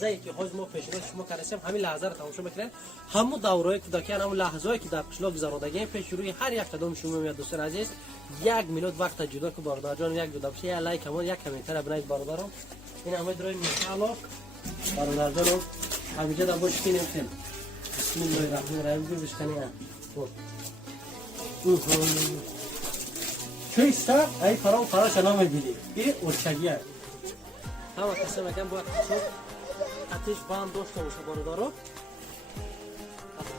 زایی که خود ما پیشنهاد شما کردیم همین لحظه رو تماشا بکنید. همون دوره‌ای که دکان همون لحظه‌ای که در قشلاق گذراندگی پیش روی هر یک قدم شما میاد دوستان عزیز. یک مینوت وقت جدا که برادر جان یک دو دبشه یا لایک هم یک کامنت بنویس برادرم. این همه درای مثال برادر جان همینجا در باش کنیم فیلم. بسم الله الرحمن الرحیم بشکنیم. چه است؟ ای فراش نام دیدی. این اورچگیه. همه کسی میگن باید آتش بند داشته باشه برادرها.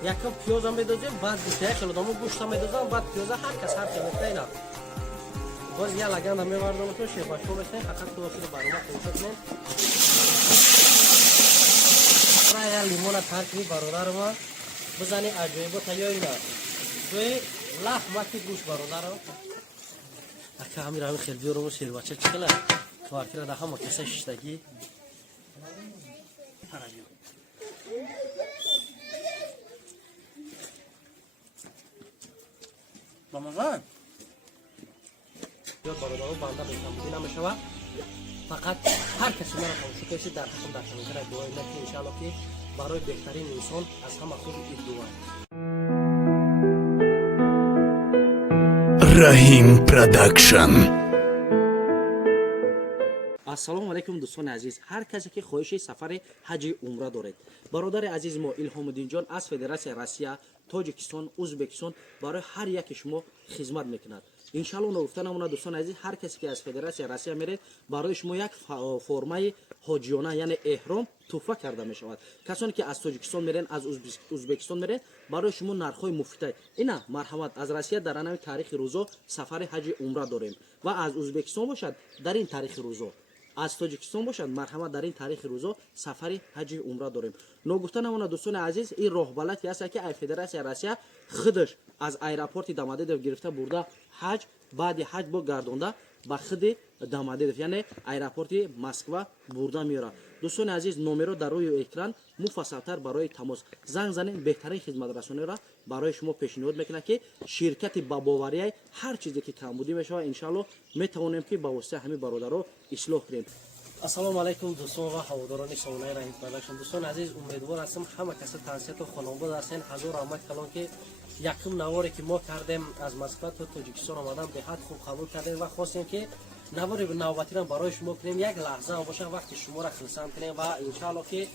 یکم پیاز هم میدازیم بعد گوشت یک کیلو گوشت هم میدازم بعد پیاز هر کس هر چی میخواد اینا. باز یه لگند هم می‌وردم تو شیر باش بکنید فقط تو وقتی برنامه تماشا کنید. برای لیمون ترکی برادر ما بزنی عجیبه تیاری نه. توی لحمه گوشت برادر اکه همین همین خیلی رو شیر بچه چکله توارتی را داخل مکسه ششتگی پراجو رمضان یا برادرو بنده میکنم بودی نمیشوه فقط هر کسی مرا تماشا کسی در حکم در کامنت دعای نکنه انشاءالله که برای بهترین انسان از همه خود این دعا Rahim Production. السلام علیکم دوستان عزیز هر کسی که خواهش سفر حج عمره دارید برادر عزیز ما الهام الدین جان از فدراسیون روسیه تاجیکستان ازبکستان برای هر یک شما خدمت میکند ان شاء الله نگفتن نمونه دوستان عزیز هر کسی که از فدراسیون روسیه میرید برای شما یک فرمای حاجیانه یعنی احرام تحفه کرده می شود کسانی که از تاجیکستان میرن از ازبکستان میرن برای شما نرخ‌های مفید اینا مرحمت از روسیه در این تاریخ روزا سفر حج عمره داریم و از ازبکستان باشد در این تاریخ روزا از تاجیکستان باشد مرحمت در این تاریخ روزا سفر حج عمره داریم نگفتن نمونه دوستان عزیز این راهبلتی است که فدراسیون روسیه خودش از ایرپورت دامادیدو گرفته برده حج بعد حج با گردونده با خود دامادیدو یعنی ایرپورت مسکو برده میاره دوستان عزیز نمره در روی اکران مفصل‌تر برای تماس زنگ زنید بهترین خدمت رسانی را برای شما پیشنهاد میکنه که شرکت با باوری هر چیزی که کم بودی میشه ان شاء الله میتونیم که با واسطه همین برادرها اصلاح کنیم السلام علیکم دوستان و هواداران سونای رحیم پروداکشن دوستان عزیز امیدوار هستم همه کس تنسیت و خانواده هستین هزار رحمت کلان که یکم نواری که ما کردیم از مسقط تا تاجیکستان آمدم به حد خوب قبول کردیم و خواستیم که نواری به نوبتی را برای شما کنیم یک لحظه باشه وقتی شما را خلصان کنیم و ان شاء الله که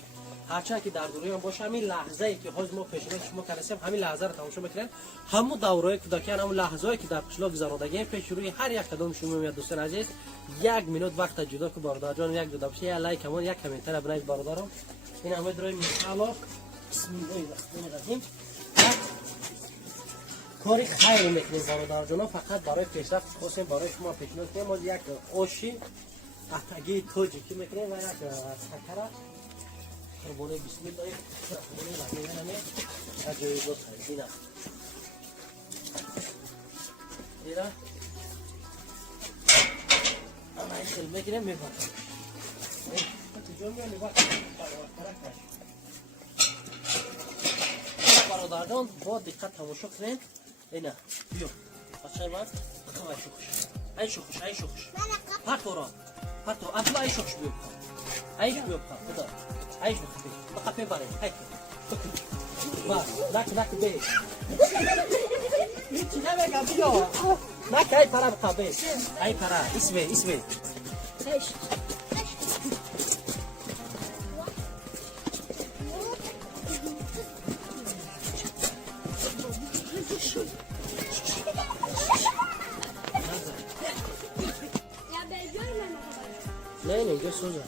هرچند که در دوره باشه همین لحظه ای که خود ما پیشنهاد شما کردیم همین لحظه رو تماشا بکنید همون دوره کودکان همون لحظه‌ای که در قشلاق گذراندگی پیش روی هر یک قدم شما میاد دوستان عزیز یک مینوت وقت جدا که برادر جان یک دو دبشه یا لایک هم یک کامنت بنویس برادرم این همه درای مثال بسم الله الرحمن الرحیم کاری خیر میکنیم برادر جان فقط برای پیشرفت خواستیم برای شما پیشنهاد کنیم ما یک آشی اتگی تاجیکی میکنیم و یک سکره قربونه بسم الله الرحمن الرحیم اجازه بدید اینا دیرا اما این خیلی میگیرم میبرم تجربه میبرم برادران با دقت تماشا کنید اینا بیو بچه من بخواه ای شوخش ای شوخش پتو عبدالله ای شوخش بیو ای بیو بخواه ای شوخش بیو بخواه پیباره ای نک بی هیچی نمیگم بیا نک ای پرا بخواه بی ای پرا اسمه نه گه سوزه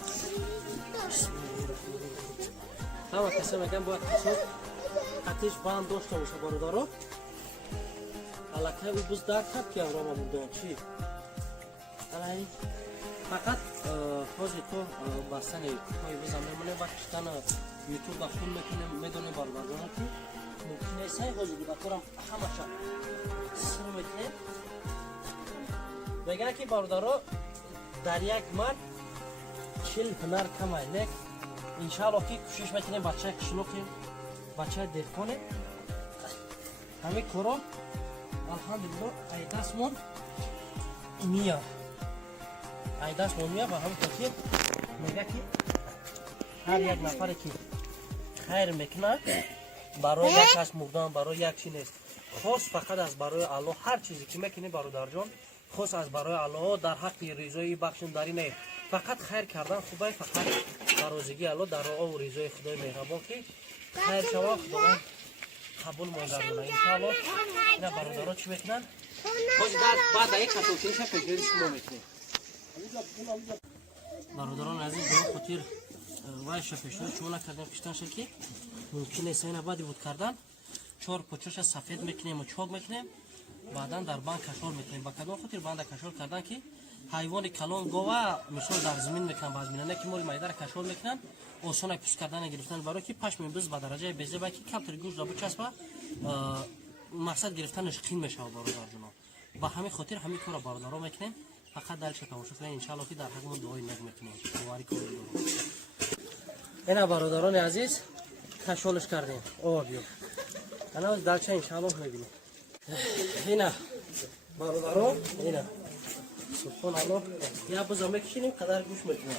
همه کسی میگن باید آتش بند داشته باشه برادرها الکه او بز درد کرد که اورام بودن چی الهی فقط حاضر تو بستن پای بزن میمونه و کشتن یوتیوب و خون میکنیم میدونیم برادرها که ممکنه ایسا حاضر بود اکورم همه شد سر میکنیم بگه که برادرها در یک مرد 40 هنر کمه لیک انشاءالله که کوشش میکنیم بچه کشلوکی بچه دهقانه همه کارا الحمدلله ای دستمون میاد و همه تاکید میگه که هر یک نفری که خیر میکنه برای یک کس مردن برای یک چی نیست، خاص فقط از برای الله هر چیزی که میکنی برادر جان خاص از برای الله در حق رضای بخشنداری نه، فقط خیر کردن خوبه، فقط برازگی الله در راه و رضای خدای مهربان که خیر شود خداوند قبول می‌گردونه ان شاء الله. اینا برادرها چی میکنن؟ خود بعد یک کاتوکیش پیشگیری شما میکنه. برادران عزیز به خاطر وایش پیشنهاد شما نکردیم پیشتاش که ممکنه سینا بعدی بود کردن چهار پوچش سفید میکنیم و چوب میکنیم بعدا در بند کشور میکنیم با کدوم خاطر بند کشور کردن که حیوان کلان گاوا مثلا در زمین میکنن باز میکنن که موری مایدار کشور میکنن آسان پوست کردن گرفتن برای که پشم بز به درجه بزه با که کمتر گوشت دابو چسبه مقصد گرفتنش قیم میشه برادر جناب. با همین خاطر همین کارا برادرها میکنیم فقط دلش تماشا کنین ان شاء الله که در حقمون دعای نگ میکنیم. مبارک باشه. اینا برادران عزیز کشولش کردیم آبیو انا دلچه ان شاء الله میبینیم. اینا برادران اینا سبحان الله یا بزرگ میکنیم قدر گوش میکنیم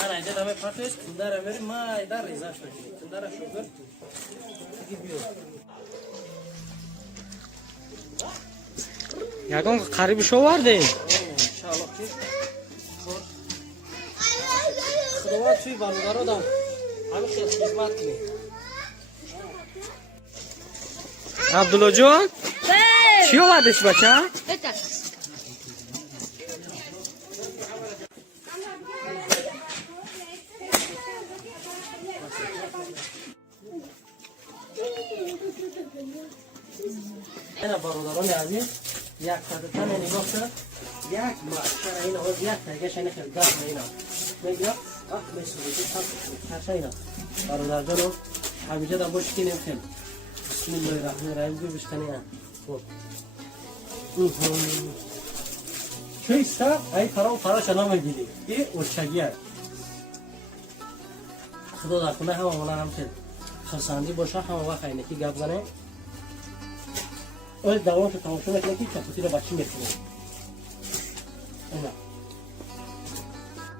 انا ایده دامه پاتش کندر امری ما ایده ریزاش میکنیم کندر شوگر دیگه بیو یکم قریب شو وردیم انشاءالله که خداوند توی برادرها دام همیشه خدمت کنیم. عبدالله جان چی آوردش بچه؟ اینا برادران عزیز یک کدتن نگاه شد یک معشر اینا و یک تگش اینا خیلی گرم اینا میگه آخ میسوزی کارش اینا برادر جانو همیشه دم باش کنیم خیلی بسم الله الرحمن الرحیم جو بشکنی خب چیست ای فرام فراش نمیگیری این ارچگیه خدا در خونه همه اونا هم خیلی خرسندی باشه همه وقت اینکی گپ زنه اول دوام که تماشا میکنه که چپوتی رو بچی میکنه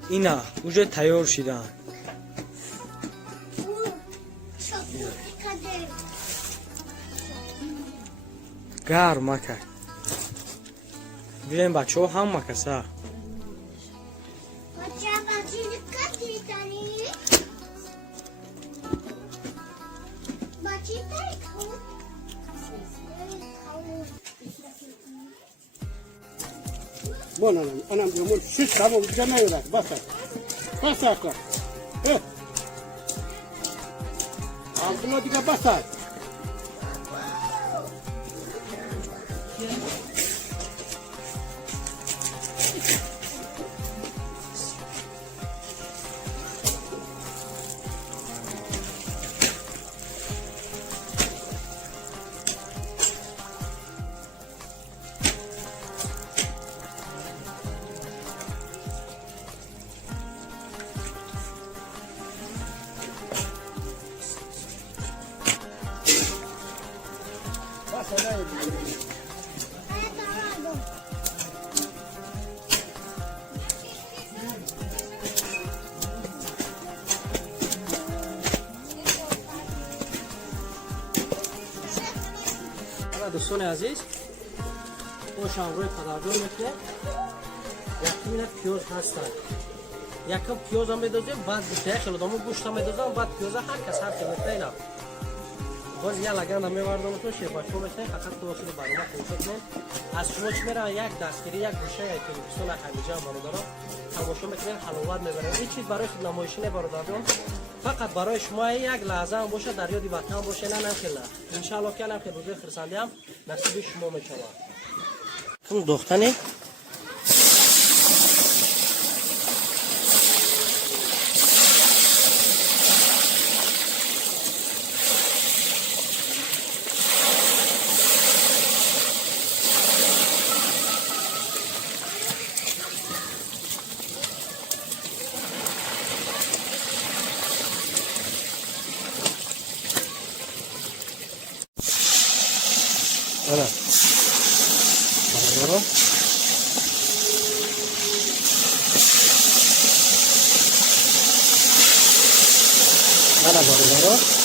اینا اونجا تیار شدن گرم مکه بیایم بچه ها هم مکسه Bun, anam drumul și stavul gemeiul, basta. Basta acolo. Acum adică basta. دوستان عزیز خوشم روی پدرجان میکنه یکی اینه پیاز هستن یکم پیاز هم میدازیم بعد بیشتر خیلی دامو گوشت هم میدازم بعد پیاز هر کس هر که میکنه اینا باز یه لگند هم میوردم تو شیبا چون میکنه فقط تو واسه برنامه تماشا کنیم از شما چی میره یک دستگیری یک گوشه یا تلویزیون همیشه هم برادران تماشا میکنین حلاوت میبرین این چیز برای خود نمایشی نه برادران فقط برای شما یک لحظه هم باشه در یاد وطن باشه نه خیلی ان شاء الله که الان که روز خرسندی هم نصیب شما میشه اون دختنی Voilà. Voilà. ana barobaro.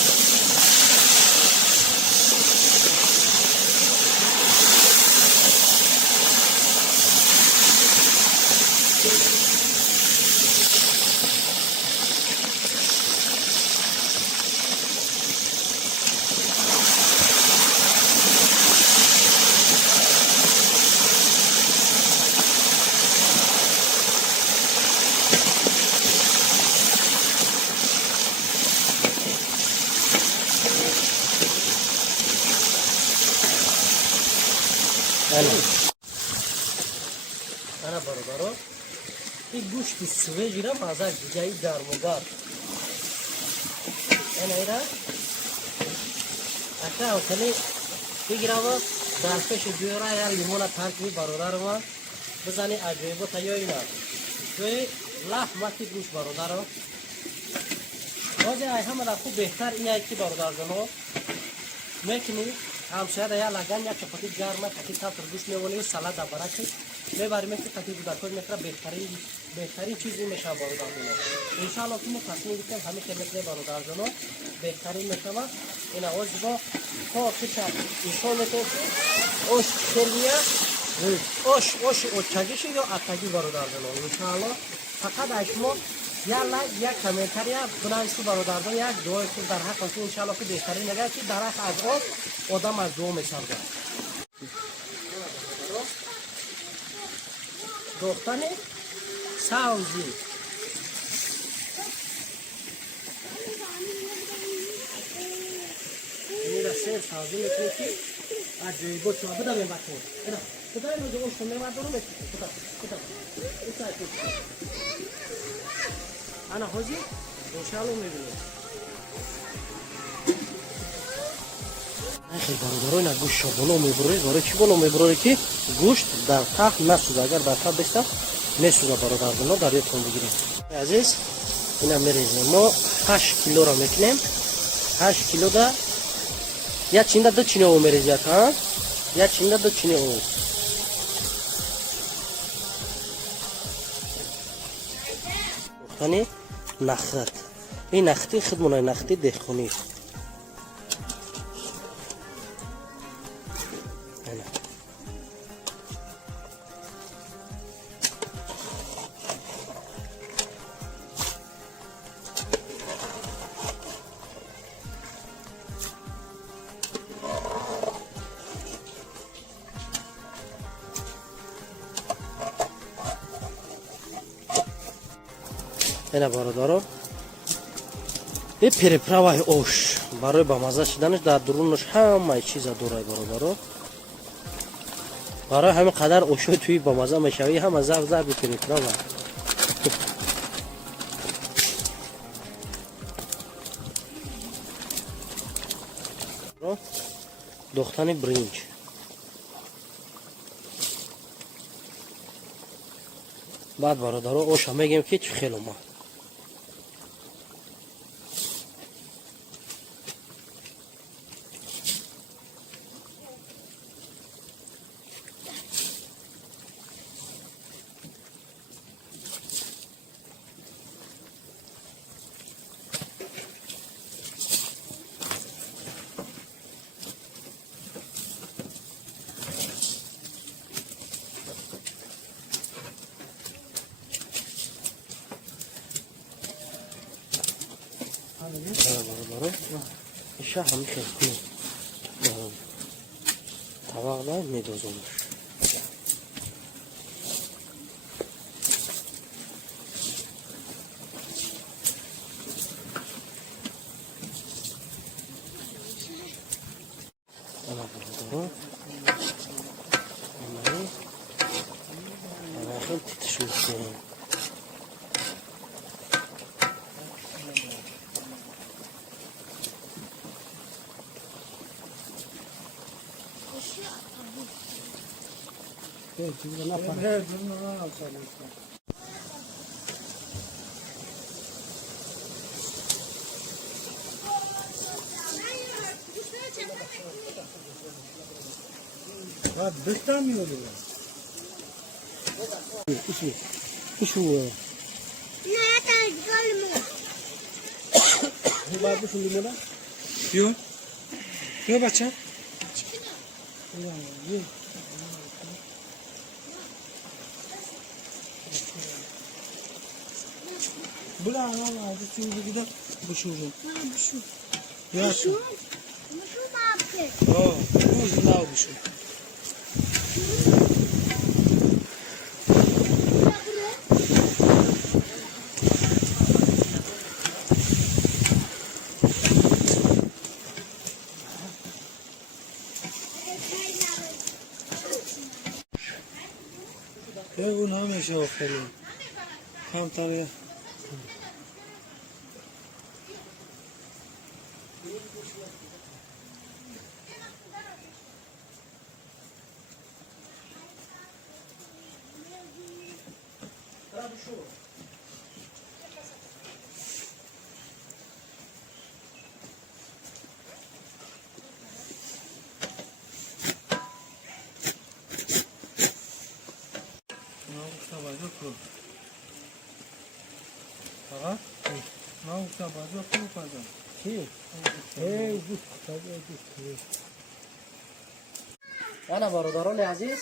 ana barobaro. این گوشت سویج را مازه جایی درموگار. این ایرا اکا اوتلی بگیرم و درفش بیورا یا لیمون ترکی برادر ما بزنی عجیبو تایو اینا توی لح مکی گوشت برادر رو بازی ای همه را خوب بهتر این ای که برادر جنو میکنی همشهر یا لگن یا چپاتی گرمه تکی تا ترگوش میونی و سلاد برکی میبری میکنی تکی بودرکوش میکنه بهترین چیزی میشه برادر جنو انشاءالله که ما تصمیم بکنیم همه که میکنه برادر جنو بهترین میشه این آواز با خواه کشم ایشون میکنه اوش خیلیه اوش اوچگیش یا اتگی برادر جنو انشاءالله فقط اشما یا لایک یا کامنتر یا بنویسید برادران یک دعای خوب در حق کنید انشالله که بهترین نگه که در حق از آدم از دو میسازد دوختن ساوزی این را سه ساوزی میکنید که از جایی بود شما بده بیم بکنید بده بیم جو شما مردم رو میکنید بده انا حاجی انشالله میبینید خیلی برادران اینا گوشت بالا میبره برای چی بالا میبره که گوشت در تخت نسوزه اگر در تخت بسته میسوزه برادران در یادتون بگیرید عزیز اینا میریزیم ما 8 کیلو را میکنیم 8 کیلو دا یا چینده دو چینه او میریزید ها یا چینده دو چینه او نخت این نختی خودمون نختی دهخونی اینا برادران این پریپراوای اوش برای با مزه شدنش در درونش همه چیز داره برادران برای همه قدر اوشو توی با مزه میشوی همه زب پریپراوای دوختن برنج بعد برادران اوش هم میگیم که چه خیلی ما ایشا همیشه کنیم طبقه میدوزمش انا بردارم انا خیلی تیتشون کنیم Babu şimdi bana. بیا بیا بچه بلا ها از چی بگیدم بشورم یا Şu ne yaptı? آه روز لاو بشور اون همیشه آخری کمتره انا برادران عزیز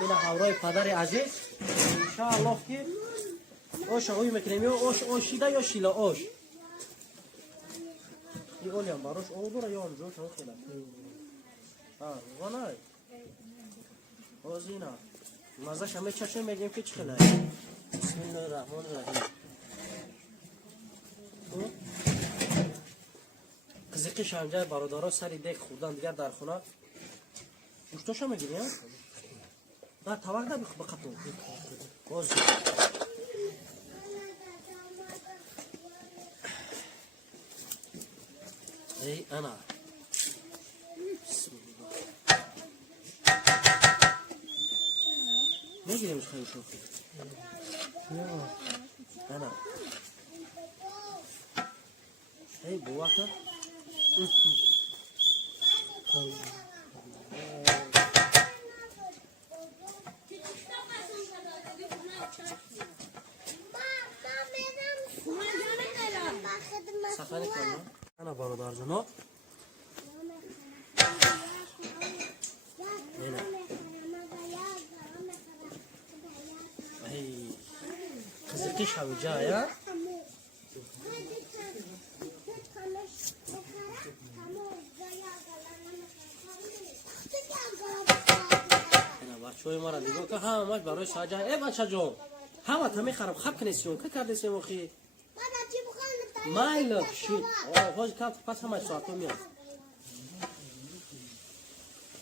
این همراه پدر عزیز انشاءالله که آش آقای میکنیم یا آش آشیده یا شیلا آش این اولی هم براش آو برا یا آنجا شما خیلی روانای آزینا مزش همه چشم میگیم که چی خیلی بسم الله الرحمن الرحیم قزقی شمجه برادرها سری دیگ خوردن دیگر در خونه گوشتاشو میگیری ها؟ نه طبق ده بخطو باز ای انا بسم الله میگیریمش خیلیشو انا ای بواکر سفر کنم انا برادر جناب اینا ای قزقی شوجه یا بچه‌های ما را دیگه که همش برای ساجا ای بچه جون همه تمی خراب خب کنیسیون که کردیسیم اخی مایل شیت هاش کات پس همش ساعتو میاد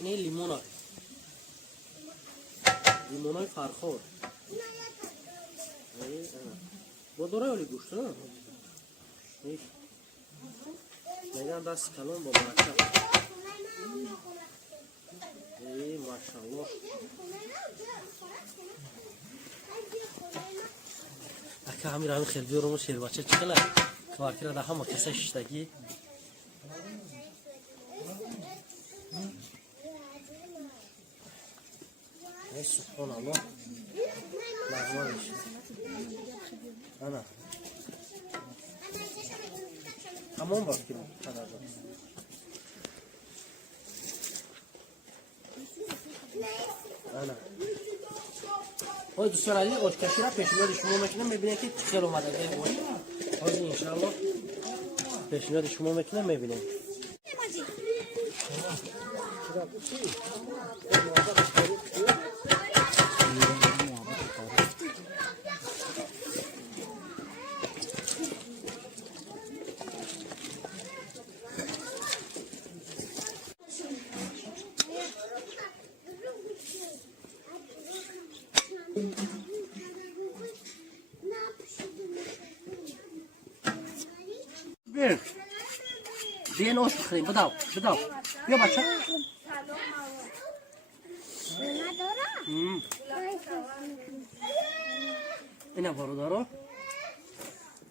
نه لیمونا لیمونای فرخور با دوره ولی گوشت نه میگن دست کلون با برکت ای ماشاءالله اکا همین همین خیلی بیارم و شیر بچه چکله کواکی را ده همه کسه ششتگی ای سبحان الله لغمان میشه انا همون باز کنم انا دوستان عزیز آشکشی را پیشنهاد شما میکنم میبینید که چقدر اومده باز انشاءالله پیشنهاد شما میکنم میبینید بیر بیاین آش بخوریم بداو بیا بچه اینا برادرها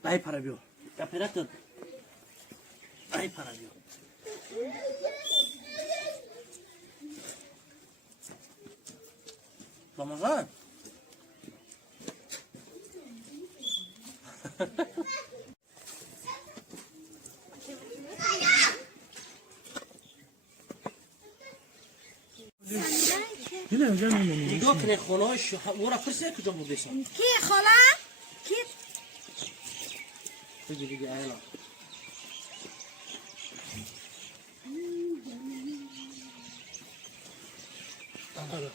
ای پره بیا یا پیرک داد ای پره بیا رمضان اینه اونجا میمونی نگاه کنه خانه ورا پرسه کجا بودیسان کی خاله؟ کی؟ بگی ایلا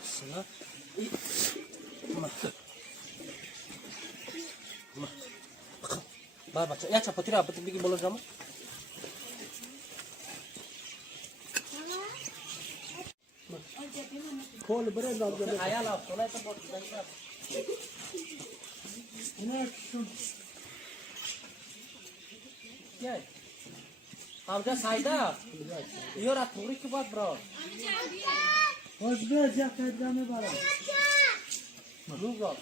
سلام بار بچه یا چپاتی را بگی بولو جامو کل بره داد ایلا خونه تو بود اینه شون یای آمجا سایدا یورا توری کی بود برو باز به جا کدامه برا روزا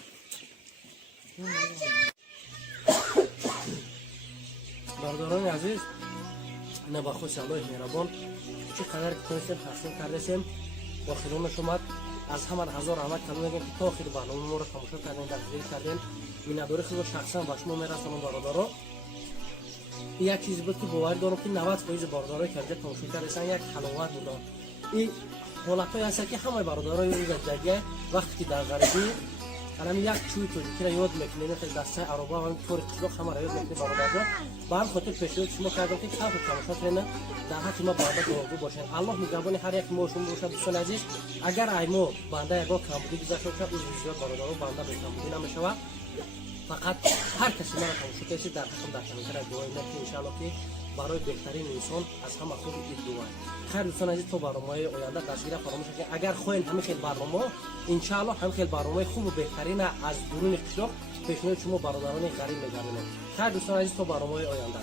برداران عزیز نه با خوش الله مهربان چقدر تونستیم تحسین کردیم با خیرون شما از همه هزار رحمت کردم میگم که تا آخر برنامه ما رو تماشا کردین دستگیر کردین مینداری خود شخصا با شما میرسونم برادران یک چیز بود که باور دارم که 90% باردارای که اینجا تماشا کردن یک حلاوت بود این حالتایی هست که همه برادرای روز دیگه وقتی که در غربی الان یک چوی تو که یاد میکنه که دسته عربا و طور قشلاق همه را یاد میکنه برادران با هم خاطر پیشنهاد شما کردم که کافی تماشا کنین در حق ما باید دعا باشین الله میگه هر یک ما شما باشه دوستان عزیز اگر ای ما بنده یگان کمبودی گذاشت که از زیاد برادران بنده به کمبودی نمیشه فقط هر کسی مرا تماشا کسی در حکم در کمیتر دعای نکنه انشاءالله که برای بهترین انسان از همه خوب این دعا خیر دوستان عزیز تو برنامه‌های آینده دستگیر فراموش نکنید اگر خواهید همین خیلی برنامه انشاءالله هم خیلی برنامه خوب و بهترین از درون قشلاق پیشنهاد شما برادران غریب می‌گردونم خیر دوستان عزیز تو برنامه‌های آینده